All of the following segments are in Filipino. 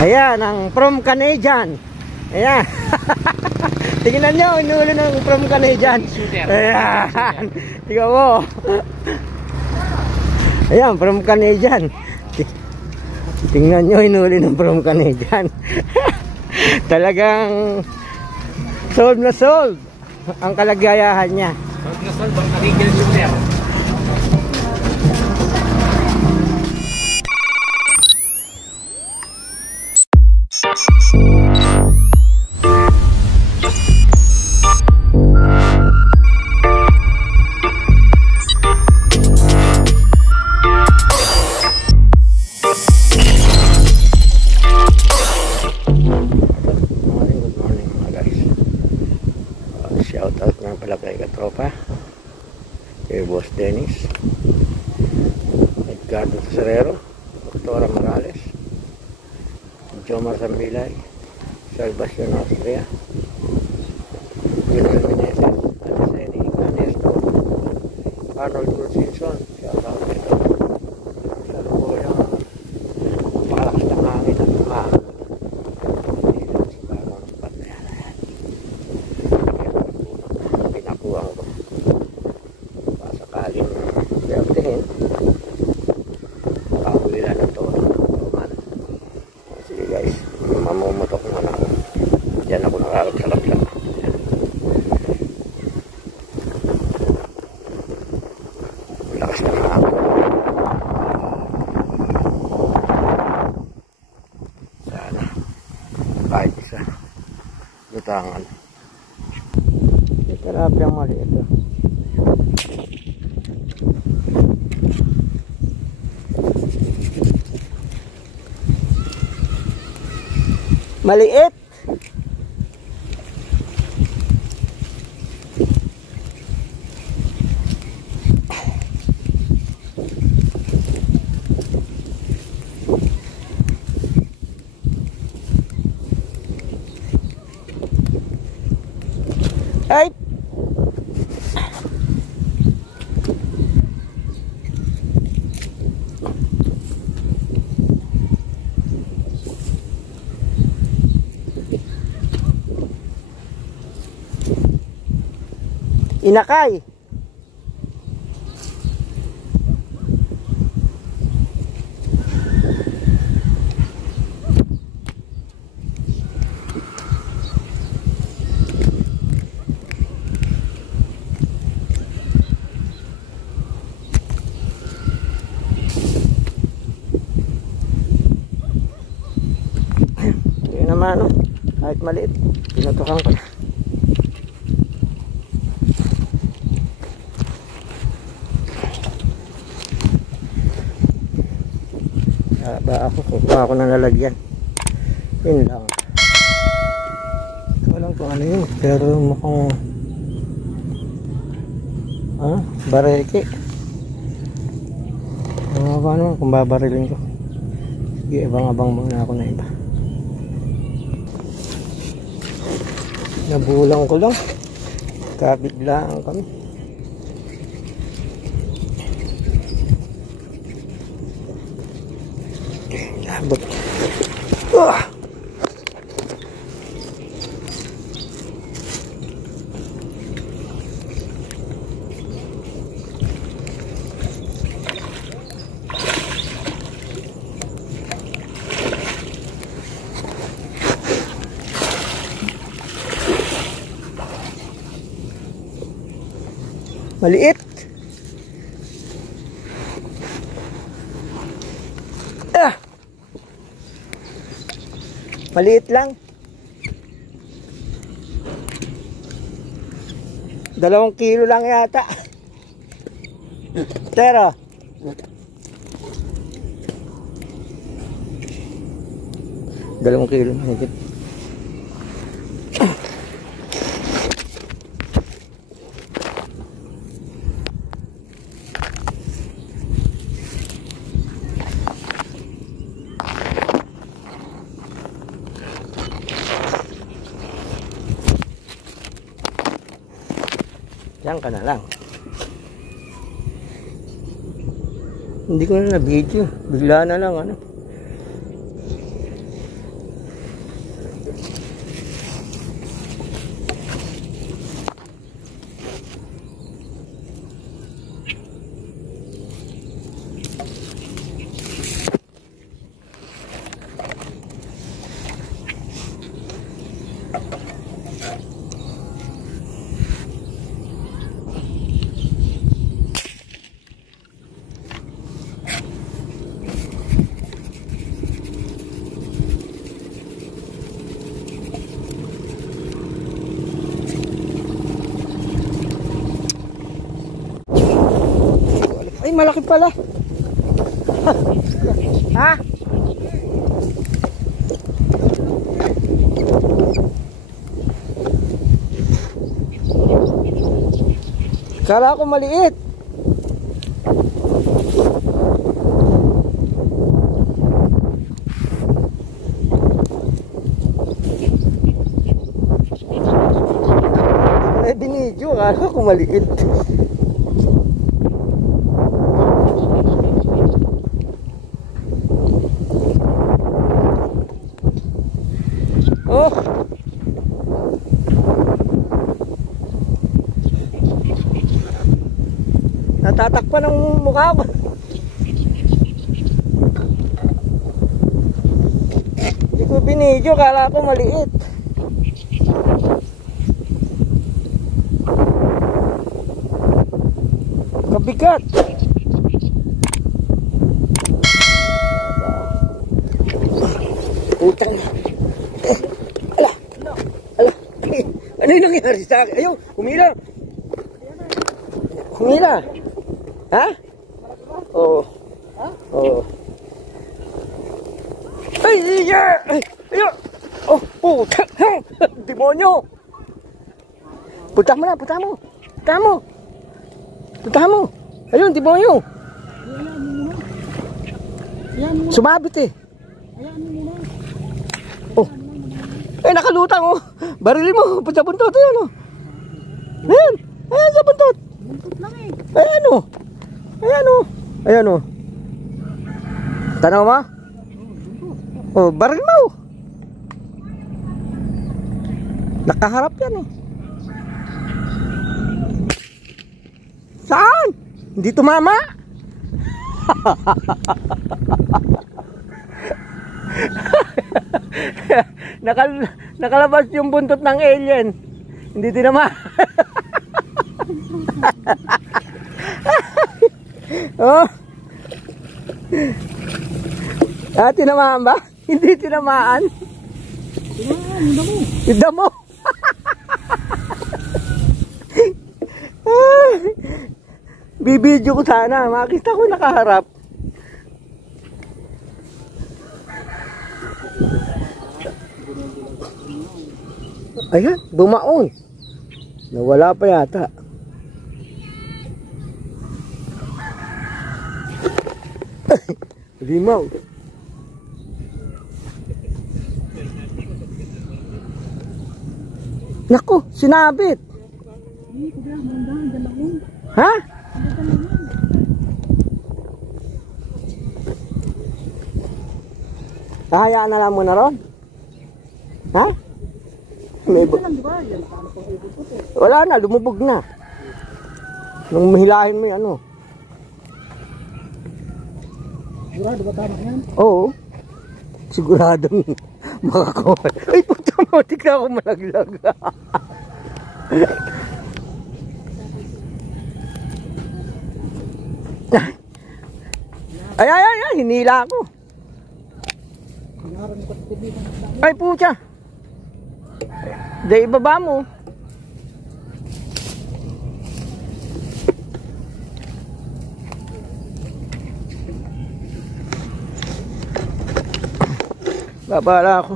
Ayan, ang from Canadian. Ayan. Tingnan nyo, inuuli ng from Canadian. Ayan. Tingnan mo. Ayan, from Canadian. Tingnan nyo, inuuli ng from Canadian. Talagang solve na solve ang kalagayahan niya. Solve na solve ang Canadian shooter. Shoutout nga pala kay Katropa, kay Boss Dennis, Edgardo Tesorero, Doctora Morales, Jomar Sambilay, Salvacion Austria, Wilson Meneses, Aliceni Ernesto, Arnold Cruzinson. Shoutout ito sa Lugoyang malakas ng hangin at mahal. Mamumutok na ako. Diyan ako nakakagsalap lang. Lakas na ako. Sana kahit isa lutangan. May terapyang mali ito. Maliit. Ay. Inakay. Hindi naman, kahit maliit, pinutukan ko na. Ba ako kukuha ako ng lalagyan. Yun lang. Ito lang kung ano yun, pero mukhang bareke. Paano kung babarilin ko? Sige, abang-abang muna ako na iba. Nabulang ko lang, kabit lang kami. But maliit. Maliit lang. 2 kilo lang yata. Pero 2 kilo na higit. Diyan ka na lang. Hindi ko na na-video. Bigla na lang ano. Ay, malaki pala. Ha? Kala ko maliit. Ay, binidyo. Kala ko maliit. Oh. Natatakpan ang mukha ko. Hindi ko binidyo, kala ko maliit. Kabigat. Utang. Ala. Ala. Ano yung nangyari sa akin? Ayaw, humila. Humila. Ha? Oo. Ha? Oo. Ay, yeah! Ay, ayaw! Oh, puta! Demonyo! Punta mo na, punta mo! Punta mo! Punta mo! Ayun, demonyo! Sumabit eh! Oh! Eh, nakalutang oh! Barilin mo! Sa buntot! Ayan oh! Ayan! Ayan sa buntot! Buntot lang eh. Ayan oh! Ayan oh! Ayan oh! Tanaw mo? Oh, baril mo! Nakaharap yan eh! Saan? Hindi tumama? Nakalabas yung buntot ng alien. Hindi tinama. Oh. Ah, tinamaan ba? Hindi tinamaan. Yung damo. Bibidyo ko sana. Makita ko nakaharap. Ayan, bumaon. Nawala pa yata. Limaw. Nako, sinabit. Ha? Hayaan na lang mo na ron? Ha? Wala na, lumubog na. Nung mahilahin mo yung ano. Sigurado ba tama yan? Oo. Siguradong makakuha. Ay, puta mo, tignan ako malaglag. Ay, ay, ay, ay, hinila ako. Ay, puta. Dahil ibaba mo. Babala ako.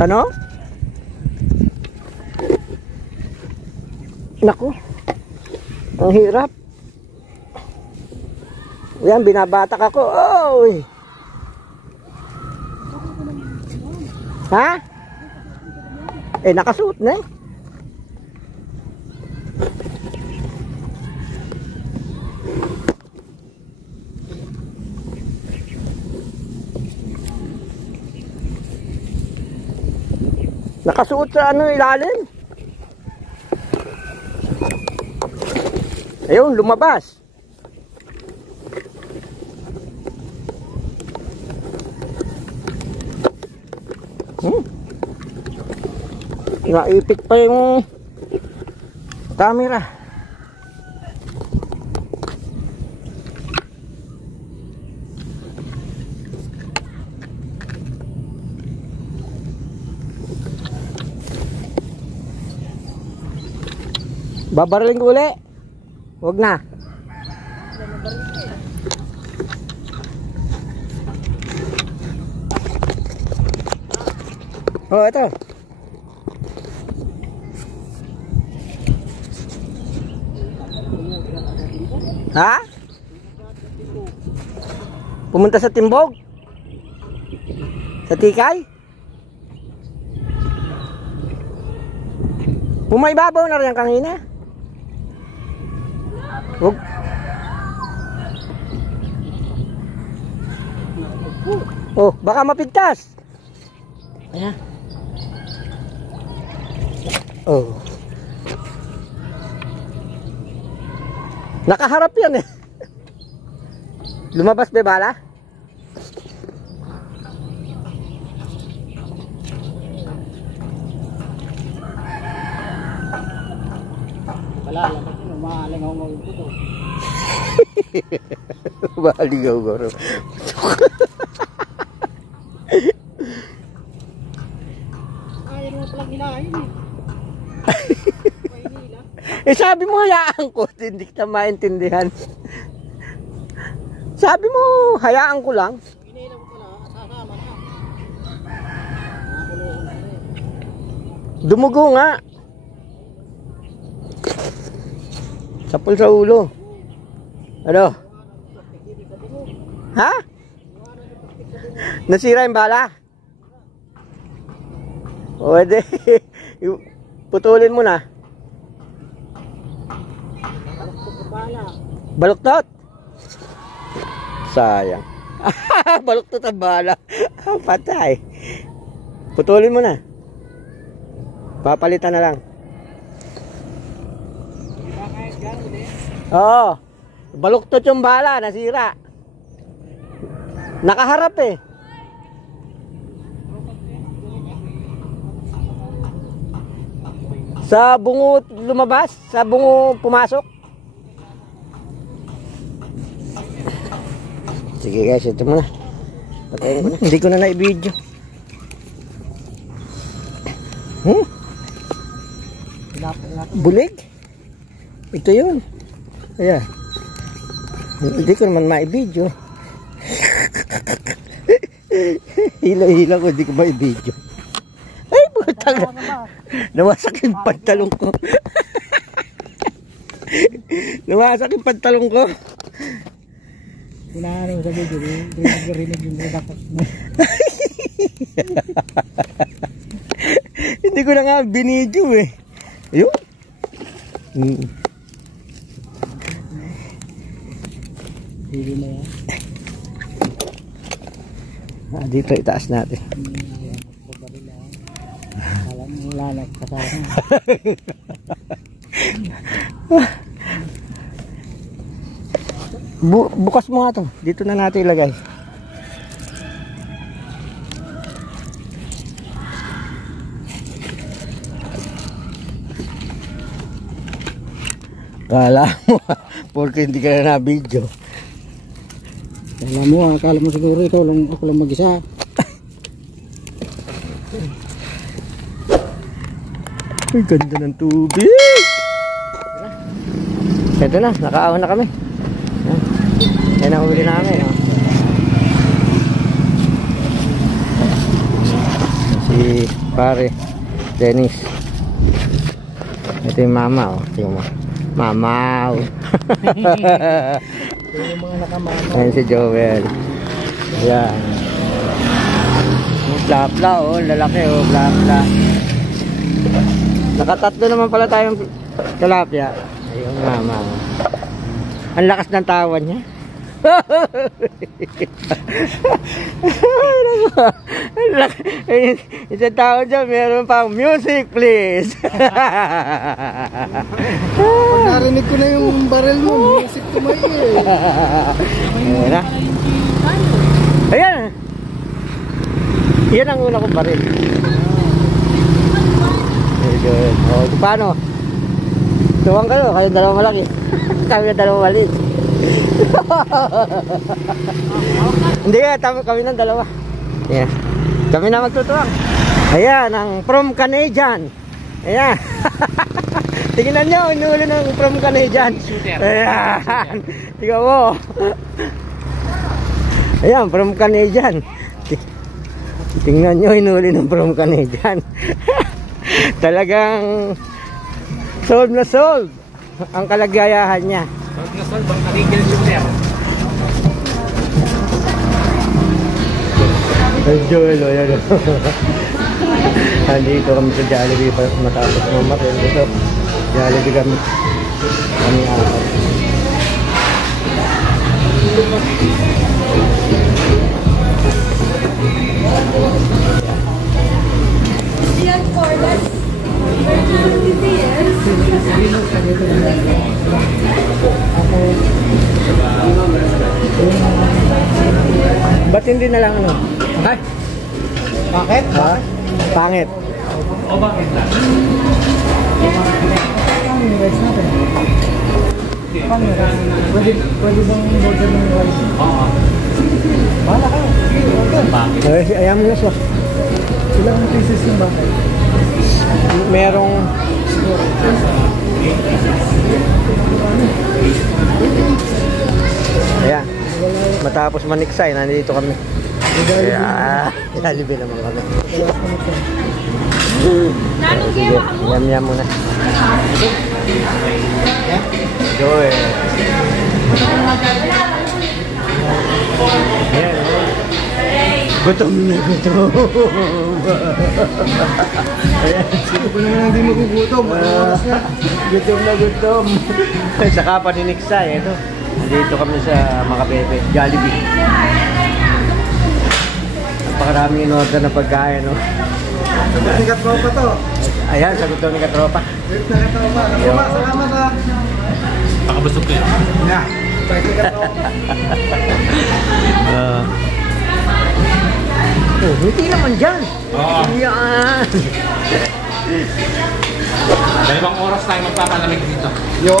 Ano? Naku. Ang hirap. Yan, binabatak ako. Oy. Ha? Eh, nakasuot na eh. Nakasuot sa ano ilalim. Ayun, lumabas. Naipit pa yung camera. Babaraling ko uli. Huwag na. Oh, ito. Ha? Pumunta sa Timbog? Sa Tikay? Pumaibabaw na rin kanina. Huwag. Oh, baka mapigtas. Ayan. Oh. Nakaharap yan eh. Lumabas ba bala? Wala, malingaw-ngaw yung puto. Malingaw-ngaw. Ayaw mo palang hinahin eh. Eh sabi mo hayaan ko, hindi kita maintindihan. Sabi mo hayaan ko lang. Hinihilang ko pala, sasama na. Nakakuluhan na rin. Dumugo nga. Sapul sa ulo. Ano? Ha? Nasira yung bala? O edi, putulin mo na. Baluktot? Sayang. Baluktot ang bala. Patay. Putulin mo na. Papalitan na lang. Oo. Baluktot yung bala, nasira. Nakaharap eh. Sa bungo lumabas, sa bungo pumasok. Sige guys, ito muna. Patayin ko na. Hindi ko na na-video. Bulig? Ito yun. Ayan. Hindi ko naman ma-video. Hila-hila ko, hindi ko ma-video. Ay, butang na. Nawasak yung pantalong ko. Nawasak yung pantalong ko. Hinahanap mo sa video, hindi nagrinig yung dapat na. Hindi ko na nga binidyo eh. Ayun. Hindi na yan. Dito itaas natin. Alam mo lalag kasama. Bukas mo nga to. Dito na natin ilagay. Kala mo, porque hindi ka na na-video. Alam mo, akala mo siguro ikaw lang, ako lang mag-isa. Ay, ganda ng tubig. Ito na, nakaahon na kami. Yan ang huli namin. Oh. Si pare Dennis. Ito yung mama. Oh. Ito yung mama. Yung mga nakamama. Ayan si Joel. Ayan. Bla-bla oh. Lalaki oh. Bla-bla. Nakatatlo naman pala tayong tilapia. Ayun mama. Ang lakas ng tawa niya. Isang tao dyan, meron pang music, please. Pag narinig ko na yung barrel mo, music tumayo eh. Ayan na. Ayan. Yan ang una kong baril. Ayun. O, paano? Tuwang kayo, kayo dalawa malaki. Kami dalawa maliit. Hindi nga, kami ng dalawa. Yeah. Kami na magtutuwang. Ayan, ang from Canadian. Ayan. Tingnan nyo, inuuli ng from Canadian. Ayan. Tingnan mo. Ayan, from Canadian. Tingnan nyo, inuuli ng from Canadian. Talagang solve na solve ang kalagayahan niya. Solve na solve ang Canadian shooter. Joel, ayan. Andito kami sa Jollibee matapos mamaril. Ito, Jollibee kami. Kami apat. Ba't hindi na lang ano? Ay! Bakit? Ha? Pangit. O bakit na? Pwede bang order ng rice? Oo. Bahala kayo. Bakit? Ayan mo na siya. Ilang pieces yung bakit? Merong ayan. Matapos maniksay, nandito kami. Ayan. Jollibee naman kami. Sige, yam muna. Joy. Ayan. Gutom na gutom. Ayan. Sino ba naman hindi magugutom? Oras na. Gutom na gutom. Saka pa ni Niksay. Ito. Dito kami sa Makapepe, Jollibee. Napakaraming in-order na pagkain, no? Sagot ni Katropa to. Ayan, sagot daw ni Katropa. Sagot na Katropa. Katropa, salamat ha. Pakabusog ko yun. Yeah. Sagot ni Katropa. Oh, hindi naman dyan. Oo. Yan. 2 oras tayo magpapalamig dito. Yo.